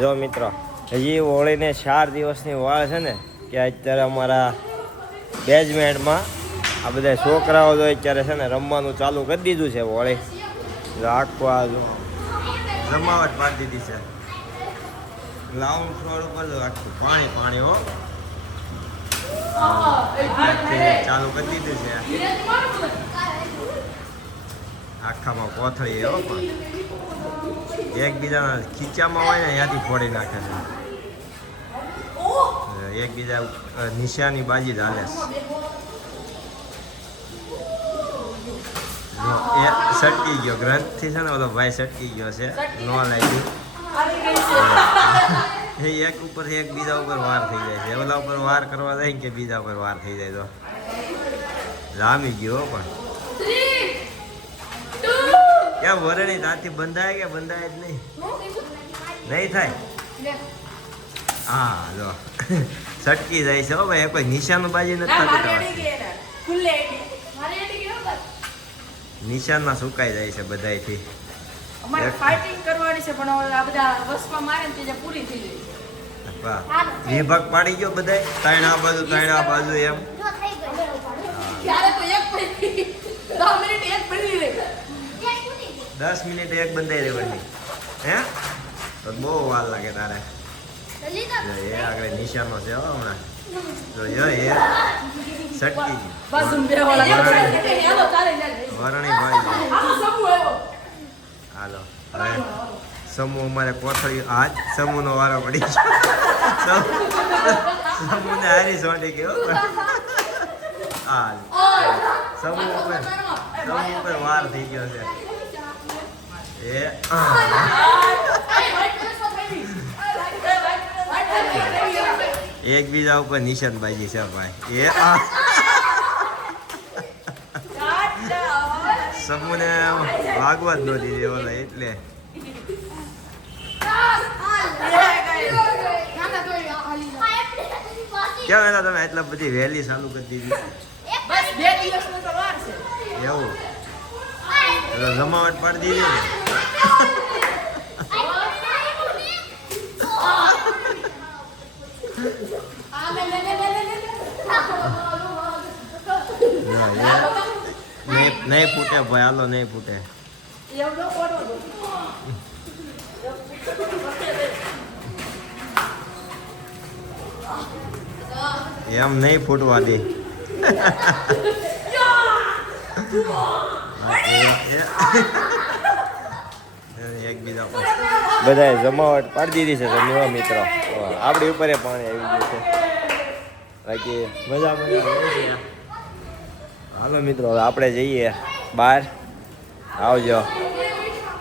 જો મિત્રો હજી હોળીને 4 દિવસની વાળ છે ને કે અત્યારે અમારા બેઝમેન્ટમાં આ બધા છોકરાઓ તો અત્યારે છે ને રમવાનું ચાલુ કરી દીધું છે હોળી. આખું આ જમાવટ પાડી દીધી છે. ગ્રાઉન્ડ ફ્લોર ઉપર આખું પાણી પાણી હો ચાલુ કરી દીધું છે. આખામાં કોથળી હો પણ એકબીજાના ખીચામાં હોય ને ત્યાંથી ફોડી નાખે છે. એકબીજા નિશાની બાજી ચાલે છે. એ સટકી ગયો ગ્રંથથી છે ને ઓલો ભાઈ સટકી ગયો છે ન લાગ્યું. એ એક ઉપર એક બીજા ઉપર વાર થઈ જાય છે. ઓલા ઉપર વાર કરવા જાય કે બીજા ઉપર વાર થઈ જાય તો લાંબી ગયો પણ ક્યાં વરણી ત્યાંથી બંધાય કે બંધાય જ નહીં થાય. હા જો સટકી જાય છે હો ભાઈ. કોઈ નિશાન બાજી નથી નિશાનમાં સુકાઈ જાય છે બધાયથી. અમારે ફાઇટિંગ કરવાની છે પણ આ બધા વસમાં મારે ને તે પૂરી થઈ જાય. વિભાગ પાડી ગયો બધાય ત્રણ આ બાજુ એમ. ત્યારે તો એક પડી 10 મિનિટ એક પડી રહી. 10 મિનિટ એક બંધાઈ રહેવાની હે તો બહુ વાર લાગે તારે. એ આગળ નિશાનો છે હો હમણાં જો એ સટકી ગઈ વરણી ભાઈ. હાલો હવે સમૂહ અમારે કોથળી આજ સમૂહનો વારો પડી ગયો. સમૂહને હારી સોંટી ગયો. હા સમૂહ ઉપર વાર થઈ ગયો છે. એ એકબીજા ઉપર નિશાનબાજી છે ભાઈ. એ સમૂહને વાગવા જ ન દીધી ઓલા એટલે કેમ હતા તમે એટલા બધી વહેલી ચાલુ કરી દીધી? એવું જમાવટ પાડી દીધી ને નહીં ફૂટે ભાઈ. હાલો નહીં ફૂટે. એમ નહીં ફૂટવા દે. એકબીજા બધાએ જમાવટ પાડી દીધી છે. તમે મિત્રો આપણી ઉપર પાણી આવી ગયું છે. બાકી મજા હાલો મિત્રો હવે આપણે જઈએ બહાર. આવજો.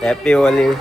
હેપી હોલી.